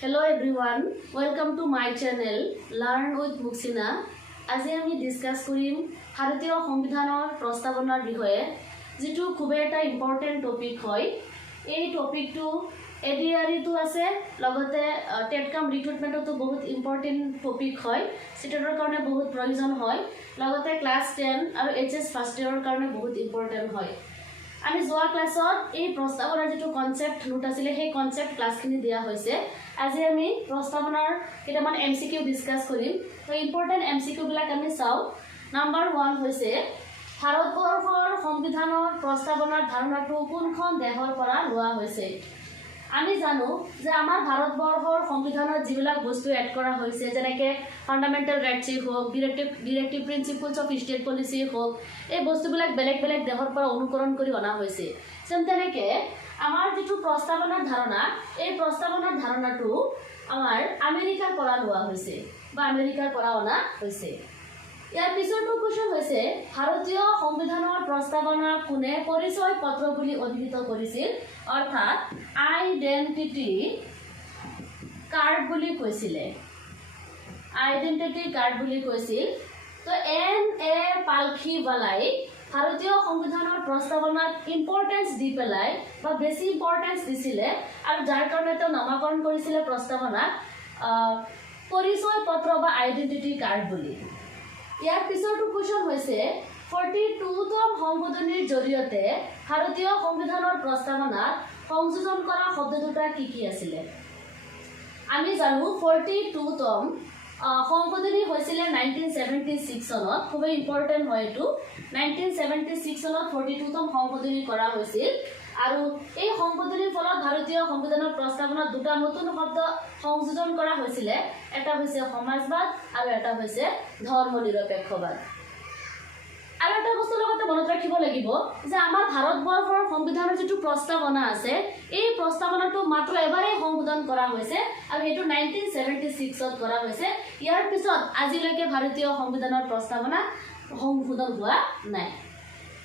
Hello everyone, welcome to my channel Learn with Muksina. আজি আমি discuss কৰিম ভাৰতীয় সংবিধানৰ প্ৰস্তাৱনাৰ বিষয়ে যেটো খুব এটা ইম্পৰ্টেন্ট টপিক হয়। এই টপিকটো এডিআৰইটো আছে লগতে টেটকাম ৰিক্ৰুটমেন্টটো বহুত ইম্পৰ্টেন্ট টপিক হয়। সিটেটৰ কাৰণে বহুত প্ৰয়োজন হয়। লগতে ক্লাস 10 আৰু এইচএস ফাৰ্স্ট ইয়াৰৰ কাৰণে বহুত ইম্পৰ্টেন্ট হয়। আমি যোৱা ক্লাছত এই প্ৰস্তাৱনাৰ যেটো কনসেপ্ট নোট আছিল সেই কনসেপ্ট ক্লাসখিনি দিয়া হৈছে। আজি আমি প্ৰস্তাৱনাৰ কেইটামান এমসিকিউ ডিসকাস কৰিম। তো ইম্পৰ্টেন্ট এমসিকিউ বিলাক আমি চাও। নাম্বাৰ 1 হৈছে ভাৰতবৰ্ষৰ সংবিধানৰ প্ৰস্তাৱনাৰ ধাৰণাটো কোনখন দেশৰ পৰা লোৱা হৈছে। আমি জানো যে আমাৰ ভাৰতবৰ্ষৰ সংবিধানত যিবিলাক বস্তু এড কৰা হৈছে যেনেকৈ ফান্ডামেন্টাল ৰাইটছ হোক ডিৰেক্টিভ প্ৰিন্সিপলছ অফ ষ্টেট পলিচি হোক এই বস্তুবিলাক বেলেগ বেলেগ দেশৰ পৰা অনুকৰণ কৰি অনা হৈছে। তেনেকৈ আমাৰ যেটো প্ৰস্তাৱনাৰ ধাৰণা এই প্ৰস্তাৱনাৰ ধাৰণাটো আমাৰ আমেৰিকাৰ পৰা লোৱা হৈছে বা আমেৰিকাৰ পৰা অনা হৈছে। ইয়াৰ পিছৰটো কোৱেশ্চন হৈছে ভাৰতীয় সংবিধানৰ প্ৰস্তাৱনা কোনে পৰিচয় পত্ৰ বুলি অভিহিত কৰিছিল অৰ্থাৎ আইডেন্টিটি কাৰ্ড বুলি কৈছিলে। আইডেন্টিটি কাৰ্ড বুলি কৈছিল। তো এন.এ. পালখিৱালাই ভাৰতীয় সংবিধানৰ প্ৰস্তাৱনাত ইম্পৰ্টেন্স দি পেলাই বা বেছি ইম্পৰ্টেন্স দিছিলে আৰু যাৰ কাৰণে তেওঁ নামকৰণ কৰিছিলে প্ৰস্তাৱনাক পৰিচয় পত্ৰ বা আইডেন্টিটি কাৰ্ড বুলি। ইয়াৰ পিছৰটো কোৱেশ্চন হৈছে 42তম সংশোধনীৰ জৰিয়তে ভাৰতীয় সংবিধানৰ প্ৰস্তাৱনাত সংযোজন কৰা শব্দ দুটা কি কি আছিল। আমি জানো 42তম সংশোধনী হৈছিল 1976 চনত। খুবই ইম্পৰ্টেন্ট হয় এটো। 1976 চনত 42তম সংশোধনী কৰা হৈছিল আৰু এই সংশোধনীৰ ফলত ভাৰতীয় সংবিধানৰ প্ৰস্তাৱনাত দুটা নতুন শব্দ সংযোজন কৰা হৈছিল। এটা হৈছে সমাজবাদ আৰু এটা হৈছে ধৰ্মনিৰপেক্ষবাদ। আৰু এটা বস্তু লগতে মনত ৰাখিব লাগিব যে আমাৰ ভাৰতবৰ্ষৰ সংবিধানৰ যেটো প্ৰস্তাৱনা আছে এই প্ৰস্তাৱনাটো মাত্ৰ এবাৰেই সংশোধন কৰা হৈছে আৰু এটো 1976ত কৰা হৈছে। ইয়াৰ পিছত আজিলৈকে ভাৰতীয় সংবিধানৰ প্ৰস্তাৱনা সংশোধন হোৱা নাই।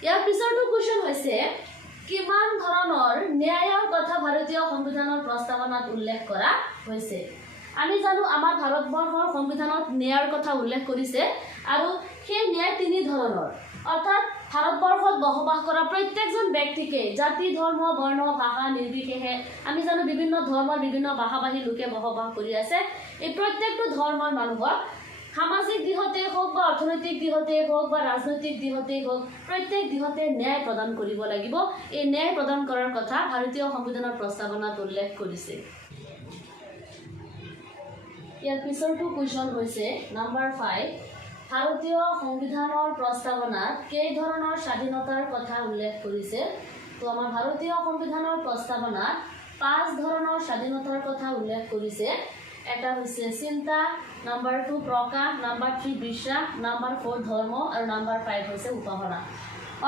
ইয়াৰ পিছৰটো কোৱেশ্চন হৈছে কিমান ধৰণৰ ন্যায়ৰ কথা ভাৰতীয় সংবিধানৰ প্ৰস্তাৱনাত উল্লেখ কৰা হৈছে। আমি জানো আমাৰ ভাৰতবৰ্ষৰ সংবিধানত ন্যায়ৰ কথা উল্লেখ কৰিছে আৰু সেই ন্যায় তিনি ধৰণৰ অৰ্থাৎ ভাৰতবৰ্ষত বসবাস কৰা প্ৰত্যেকজন ব্যক্তিকে জাতি ধৰ্ম বৰ্ণ ভাষা নিৰ্বিশেষে আমি জানো বিভিন্ন ধৰ্মৰ বিভিন্ন ভাষাভাষী লোকে বসবাস কৰি আছে। এই প্ৰত্যেকটো ধৰ্মৰ মানুহক সামাজিক দিশতে হোক বা অৰ্থনৈতিক দিশতে হোক বা ৰাজনৈতিক দিশতে হোক প্ৰত্যেক দিশতে ন্যায় প্ৰদান কৰিব লাগিব। এই ন্যায় প্ৰদান কৰাৰ কথা ভাৰতীয় সংবিধানৰ প্ৰস্তাৱনাত উল্লেখ কৰিছে। ইয়াৰ পিছৰটো কুৱেশ্চন হৈছে নাম্বাৰ 5 ভাৰতীয় সংবিধানৰ প্ৰস্তাৱনাত কেই ধৰণৰ স্বাধীনতাৰ কথা উল্লেখ কৰিছে। তো আমাৰ ভাৰতীয় সংবিধানৰ প্ৰস্তাৱনাত 5 ধৰণৰ স্বাধীনতাৰ কথা উল্লেখ কৰিছে। এটা হৈছে চিন্তা, নাম্বাৰ 2 প্ৰকাশ, নাম্বাৰ 3 বিশ্বাস, নাম্বাৰ 4 ধৰ্ম আৰু নাম্বাৰ 5 হৈছে উপাসনা।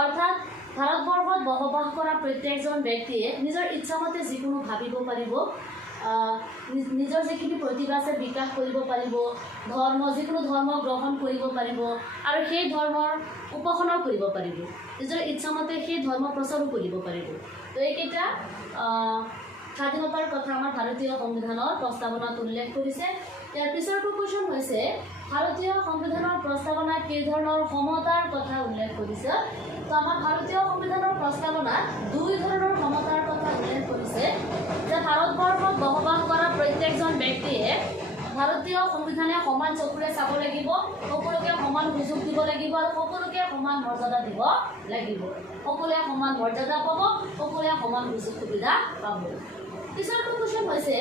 অৰ্থাৎ ভাৰতবৰ্ষত বসবাস কৰা প্ৰত্যেকজন ব্যক্তিয়ে নিজৰ ইচ্ছামতে যিকোনো ভাবিব পাৰিব, নিজৰ যিখিনি প্ৰতিভা আছে বিকাশ কৰিব পাৰিব, যিকোনো ধৰ্ম গ্ৰহণ কৰিব পাৰিব আৰু সেই ধৰ্মৰ উপাসনাও কৰিব পাৰিব, নিজৰ ইচ্ছামতে সেই ধৰ্ম প্ৰচাৰো কৰিব পাৰিব। তো এইকেইটা স্বাধীনতাৰ কথা আমাৰ ভাৰতীয় সংবিধানৰ প্ৰস্তাৱনাত উল্লেখ কৰিছে। ইয়াৰ পিছৰটো কুৱেশ্চন হৈছে ভাৰতীয় সংবিধানৰ প্ৰস্তাৱনাত কেই ধৰণৰ সমতাৰ কথা উল্লেখ কৰিছে। তো আমাৰ ভাৰতীয় সংবিধানৰ প্ৰস্তাৱনাত 2 ধৰণৰ সমতাৰ কথা উল্লেখ কৰিছে যে ভাৰতবৰ্ষত বসবাস কৰা প্ৰত্যেকজন ব্যক্তিয়ে ভাৰতীয় সংবিধানে সমান চকুৰে চাব লাগিব, সকলোকে সমান সুযোগ দিব লাগিব আৰু সকলোকে সমান মৰ্যাদা দিব লাগিব। সকলোৱে সমান মৰ্যাদা পাব, সকলোৱে সমান সুযোগ সুবিধা পাব। পিছৰটো কুৱেশ্চন হৈছে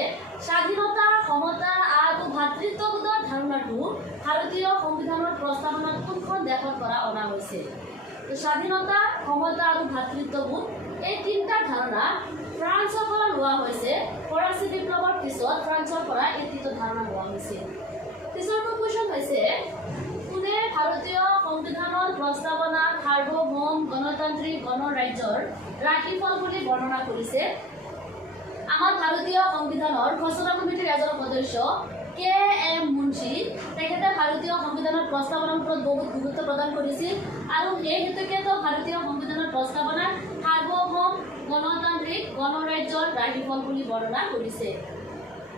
স্বাধীনতা সমতা আৰু ভাতৃত্ববোধৰ ধাৰণাটো ভাৰতীয় সংবিধানৰ প্ৰস্তাৱনাত কোনখন দেশৰ পৰা অনা হৈছে। স্বাধীনতা সমতা আৰু ভাতৃত্ববোধ এই তিনিটা ধাৰণা ফ্ৰান্সৰ পৰা লোৱা হৈছে। ফৰাচী বিপ্লৱৰ পিছত ফ্ৰান্সৰ পৰা এই তিনিটা ধাৰণা লোৱা হৈছে। পিছৰটো কুৱেশ্চন হৈছে কোনে ভাৰতীয় সংবিধানৰ প্ৰস্তাৱনাক সাৰ্বভৌম গণতান্ত্ৰিক গণৰাজ্যৰ ৰাশিফল বুলি বৰ্ণনা কৰিছে। আমাৰ ভাৰতীয় সংবিধানৰ খচৰা কমিটিৰ এজন সদস্য K.M. মুন্সী তেখেতে ভাৰতীয় সংবিধানৰ প্ৰস্তাৱনাৰ ওপৰত বহুত গুৰুত্ব প্ৰদান কৰিছিল আৰু সেই হেতুকে ভাৰতীয় সংবিধানৰ প্ৰস্তাৱনাক সাৰ্বভৌম গণতান্ত্ৰিক গণৰাজ্যৰ ৰাশিফল বুলি বৰ্ণনা কৰিছে।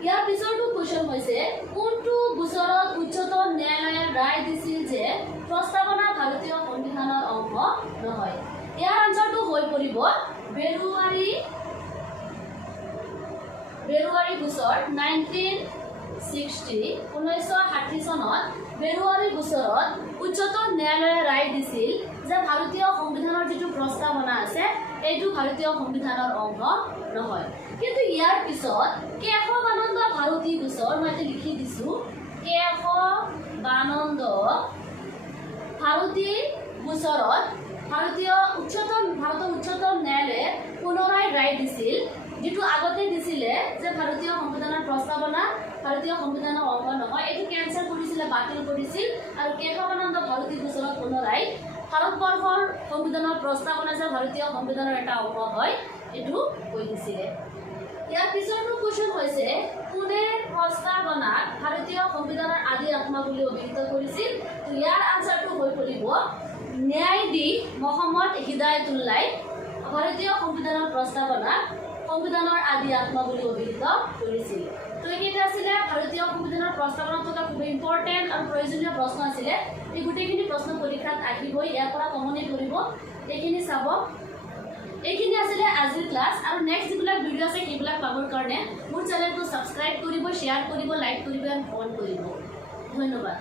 ইয়াৰ পিছৰটো কোৱেশ্চন হৈছে কোনটো বছৰত উচ্চতম ন্যায়ালয়ে ৰায় দিছিল যে প্ৰস্তাৱনা ভাৰতীয় সংবিধানৰ অংশ নহয় ইয়াৰ আনসাৰটো হৈ পৰিব ফেব্ৰুৱাৰী বছৰ 1960 চনত ফেব্ৰুৱাৰী বছৰত উচ্চতম ন্যায়ালয়ে ৰায় দিছিল যে ভাৰতীয় সংবিধানৰ যিটো প্ৰস্তাৱনা আছে এইটো ভাৰতীয় সংবিধানৰ অংশ নহয় কিন্তু ইয়াৰ পিছত কেশৱানন্দ ভাৰতী বছৰ মই এটা লিখি দিছো কেশৱানন্দ ভাৰতী বছৰত ভাৰতীয় উচ্চতম ন্যায়ালয়ে পুনৰাই ৰায় দিছিল যেটো আগতে দিছিলে যে ভাৰতীয় সংবিধানৰ প্ৰস্তাৱনা ভাৰতীয় সংবিধানৰ অংশ নহয় এটো কেনসেল কৰিছিল বাতিল কৰিছিল আৰু কেশৱানন্দ ভাৰতী বছৰত পুনৰাই ভাৰতবৰ্ষৰ সংবিধানৰ প্ৰস্তাৱনা যে ভাৰতীয় সংবিধানৰ এটা অংশ হয় এটো কৈ দিছিলে ইয়াৰ পিছৰটো কোৱেশ্চন হৈছে কোনে প্ৰস্তাৱনাক ভাৰতীয় সংবিধানৰ আদি আত্মা বুলি অভিহিত কৰিছিল তো ইয়াৰ আনসাৰটো হৈ পৰিব ন্যায়াধীশ মহম্মদ হিদায়তুল্লাহ ভাৰতীয় সংবিধানৰ প্ৰস্তাৱনাক সংবিধানৰ আদি আত্মা বুলি অভিহিত কৰিছিল তো এইটা আছিল ভাৰতীয় সংবিধানৰ প্ৰস্তাৱনাত থকা খুব ইম্পৰ্টেন্ট আৰু প্ৰয়োজনীয় প্ৰশ্ন আছিল এই গুটেখিনি প্ৰশ্ন পৰীক্ষাত আহিবই ইয়াৰ পৰা কমনে কৰিব এইখিনি চাব এইখিনি আছিল আজিৰ ক্লাস আৰু নেক্সট যিবিলাক ভিডিও আছে সেইবিলাক পাবৰ কাৰণে মোৰ চেনেলটো সাবস্ক্ৰাইব কৰিব শেয়াৰ কৰিব লাইক কৰিব আৰু কমেন্ট কৰিব ধন্যবাদ